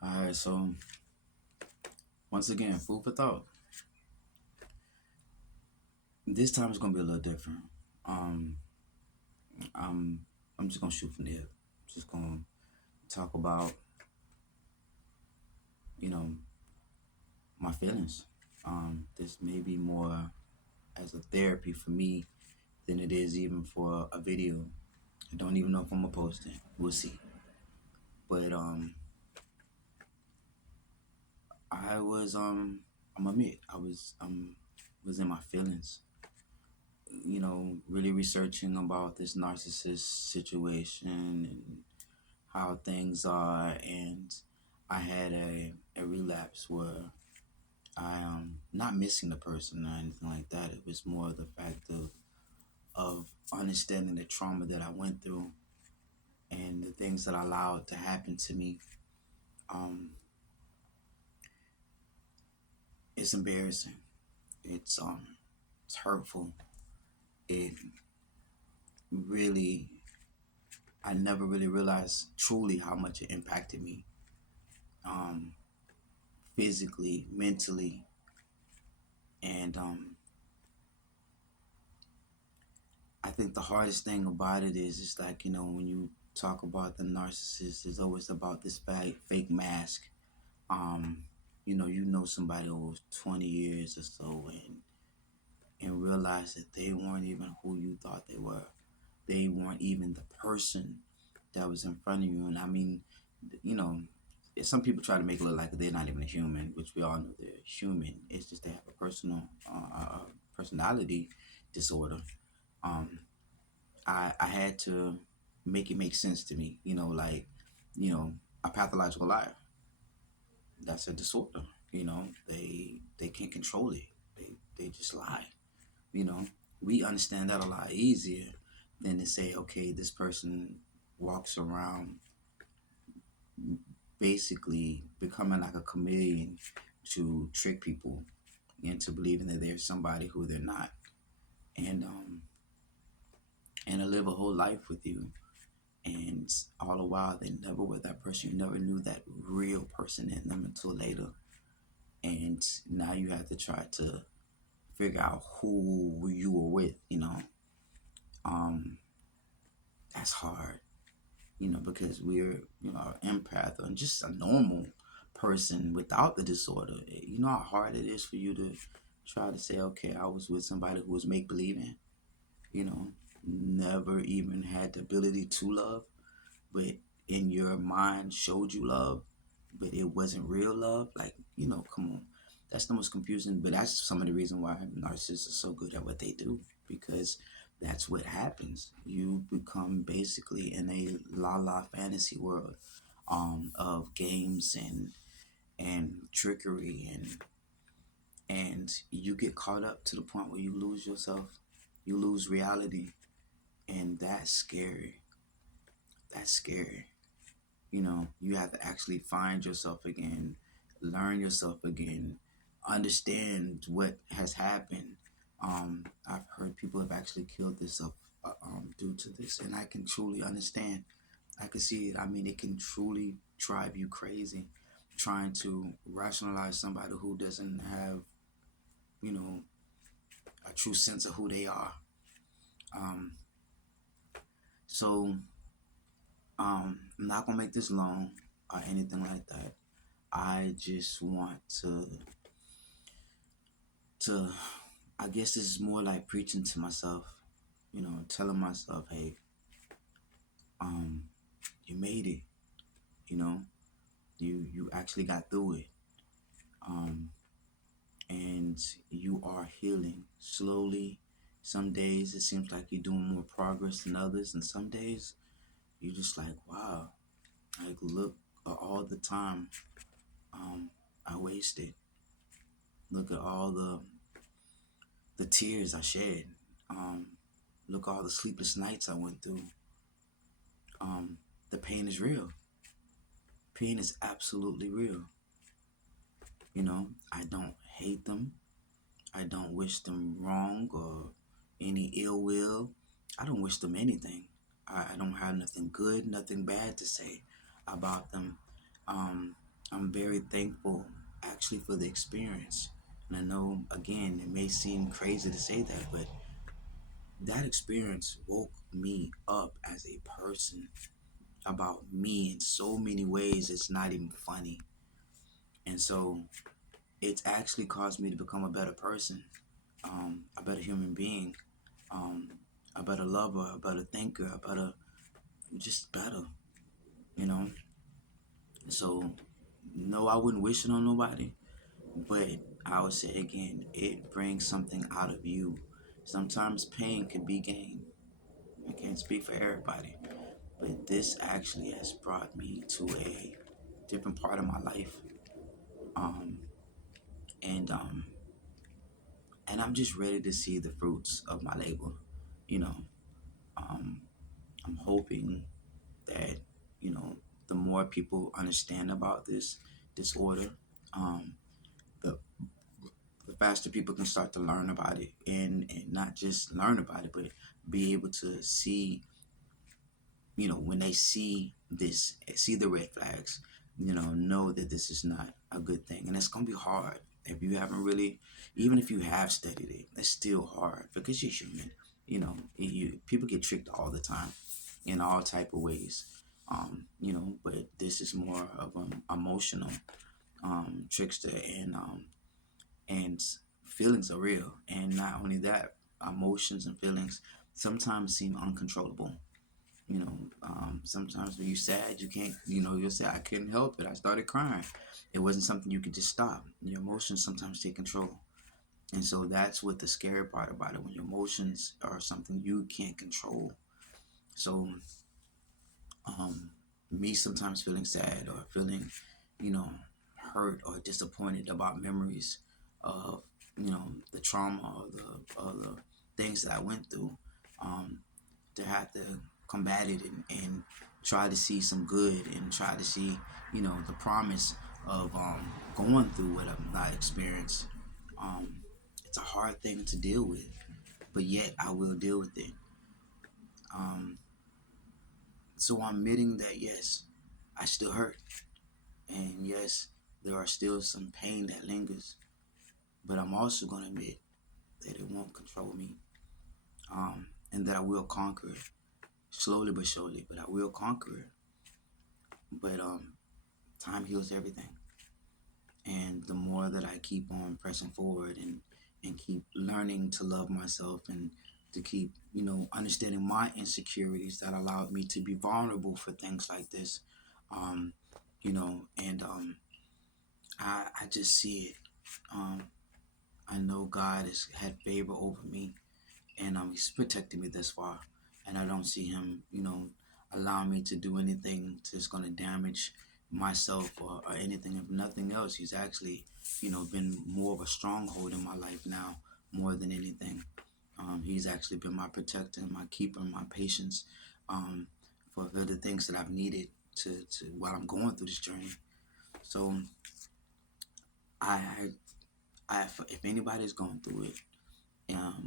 All right, so once again, food for thought. This time is gonna be a little different. Um, I'm I'm just gonna shoot from the hip. Just gonna talk about you know my feelings. This may be more as a therapy for me than it is even for a video. I don't even know if I'm gonna post it. We'll see. But I was I'm admit I was in my feelings. Really researching about this narcissist situation and how things are, and I had a relapse where I not missing the person or anything like that. It was more the fact of understanding the trauma that I went through and the things that I allowed to happen to me. Um, it's embarrassing. It's hurtful. It really I never really realized truly how much it impacted me, um, physically, mentally, and I think the hardest thing about it is it's like when you talk about the narcissist, it's always about this fake mask. Um, you know somebody over 20 years or so, and realize that they weren't even who you thought they were. They weren't even the person that was in front of you. And I mean, you know, some people try to make it look like they're not even a human, which we all know they're human. It's just they have a personality disorder. Um, I had to make it make sense to me. You know, a pathological liar. That's a disorder. They can't control it. They just lie. You know, we understand that a lot easier than to say, okay, this person walks around basically becoming like a chameleon to trick people into believing that they're somebody who they're not, and to live a whole life with you, and all the while they never were that person. You never knew that real person in them until later, and now you have to try to figure out who you were with. Um, that's hard. Because we're, an empath or just a normal person without the disorder. You know how hard it is for you to try to say, okay, I was with somebody who was make believing, never even had the ability to love, but in your mind showed you love, but it wasn't real love. Like, come on. That's the most confusing, but that's some of the reason why narcissists are so good at what they do, because that's what happens. You become basically in a la la fantasy world, of games and trickery, and you get caught up to the point where you lose yourself, you lose reality, and that's scary. That's scary. You have to actually find yourself again, learn yourself again, understand what has happened. I've heard people have actually killed themselves due to this, and I can truly understand. I can see it. I mean, it can truly drive you crazy trying to rationalize somebody who doesn't have, you know, a true sense of who they are. Um, so I'm not gonna make this long or anything like that. I just want to I guess this is more like preaching to myself, telling myself, hey, um, you made it, you know, you actually got through it. Um, and you are healing slowly. Some days it seems like you're doing more progress than others, and some days you're just like, wow, like look at all the time I wasted. Look at all the tears I shed. Um, Look at all the sleepless nights I went through. The pain is real. Pain is absolutely real. I don't hate them. I don't wish them wrong or any ill will. I don't wish them anything. I don't have nothing good, nothing bad to say about them. Um, I'm very thankful actually for the experience. And I know, again, it may seem crazy to say that, but that experience woke me up as a person about me in so many ways it's not even funny. And so it's actually caused me to become a better person, a better human being, um, a better lover, a better thinker, a better, just better, you know? So, no, I wouldn't wish it on nobody, but I would say again, it brings something out of you. Sometimes pain can be gain. I can't speak for everybody, but this actually has brought me to a different part of my life. Um, and and I'm just ready to see the fruits of my labor. You know, um, I'm hoping that you know the more people understand about this disorder, um, the the faster people can start to learn about it, and not just learn about it, but be able to see, when they see this, see the red flags, know that this is not a good thing. And it's going to be hard if you haven't really, even if you have studied it, it's still hard because you're human. People get tricked all the time in all type of ways. But this is more of an emotional trickster, and feelings are real. And not only that, emotions and feelings sometimes seem uncontrollable. Sometimes when you're sad, you can't, you'll say, I couldn't help it. I started crying. It wasn't something you could just stop. Your emotions sometimes take control. And so that's what the scary part about it, when your emotions are something you can't control. So, um, me sometimes feeling sad or feeling, you know, hurt or disappointed about memories of, the trauma or the things that I went through. Um, to have to combat it, and try to see some good, and try to see, the promise of going through what I've not experienced. Um, it's a hard thing to deal with, but yet I will deal with it. Um, so I'm admitting that yes, I still hurt, and yes, there are still some pain that lingers, but I'm also going to admit that it won't control me, and that I will conquer it slowly but surely, but I will conquer it. But time heals everything, and the more that I keep on pressing forward, and keep learning to love myself, and to keep understanding my insecurities that allowed me to be vulnerable for things like this, um, and I just see it. Um, I know God has had favor over me, and he's protected me this far, and I don't see him, allowing me to do anything that's going to damage myself, or anything. If nothing else, he's actually, been more of a stronghold in my life now, more than anything. He's actually been my protector, my keeper, my patience, um, for the things that I've needed to while I'm going through this journey. So I, if anybody's going through it,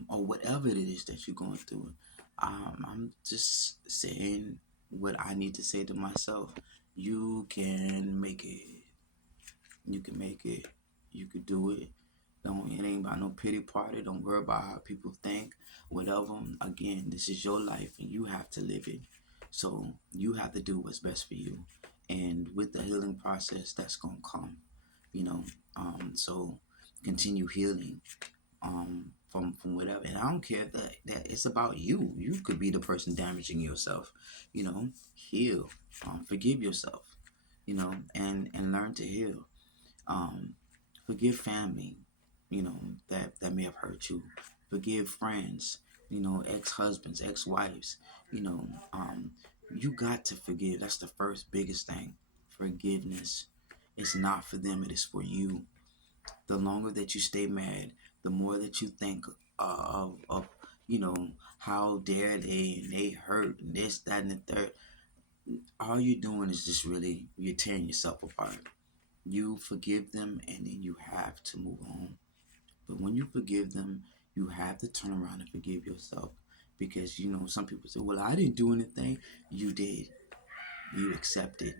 or whatever it is that you're going through. I'm just saying what I need to say to myself. You can make it. You can make it. You could do it. Don't, it ain't about no pity party. Don't worry about how people think. Whatever. Again, this is your life, and you have to live it. So you have to do what's best for you. And with the healing process, that's gonna come. You know. So continue healing, from whatever. And I don't care if that it's about you. You could be the person damaging yourself. Heal, forgive yourself. And learn to heal. Um, Forgive family. That may have hurt you. Forgive friends. Ex-husbands, ex-wives. You know, um, you got to forgive. That's the first biggest thing. Forgiveness. It's not for them. It is for you. The longer that you stay mad, the more that you think of how dare they, and they hurt, and this, that, and the third. All you're doing is just really, you're tearing yourself apart. You forgive them, and then you have to move on. But when you forgive them, you have to turn around and forgive yourself, because some people say, "Well, I didn't do anything." You did. You accepted.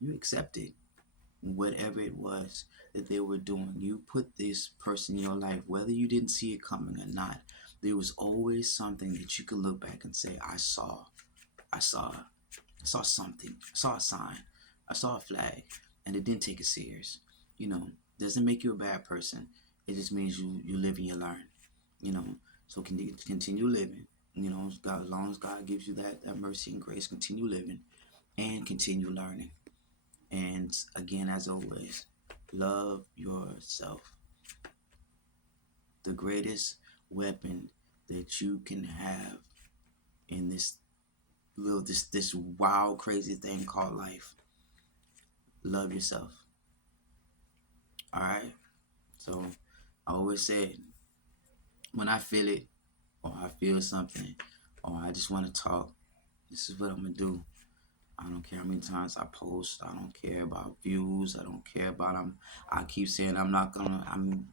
You accepted. whatever it was that they were doing. You put this person in your life, whether you didn't see it coming or not. There was always something that you could look back and say, I saw, I saw something, I saw a sign, I saw a flag, and it didn't take it serious. You know, doesn't make you a bad person. It just means you live and you learn. You know, so continue living. You know, God, as long as God gives you that mercy and grace, continue living and continue learning. And again, as always, love yourself. The greatest weapon that you can have in this wild, crazy thing called life. Love yourself. All right. So I always said, when I feel it, or I feel something, or I just want to talk, this is what I'm gonna do. I don't care how many times I post. I don't care about views. I don't care about I keep saying I'm not gonna.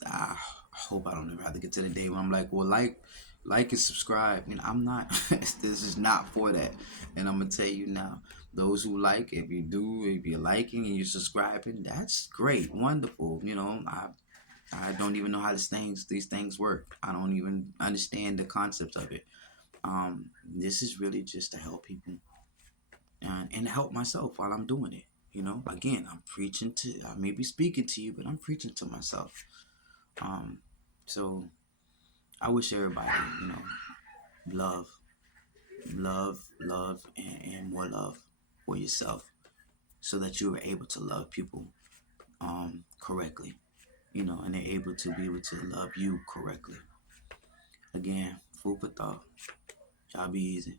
I hope I don't ever have to get to the day when I'm like, well, like and subscribe. You know, I'm not. This is not for that. And I'm gonna tell you now, those who like, if you're liking and you're subscribing, that's great, wonderful. You know, I don't even know how these things work. I don't even understand the concept of it. This is really just to help people and help myself while I'm doing it. You know, again, I may be speaking to you, but I'm preaching to myself. Um, so I wish everybody, you know, love, love, and more love for yourself, so that you are able to love people correctly. You know, and they're able to be able to love you correctly. Again, food for thought. Y'all be easy.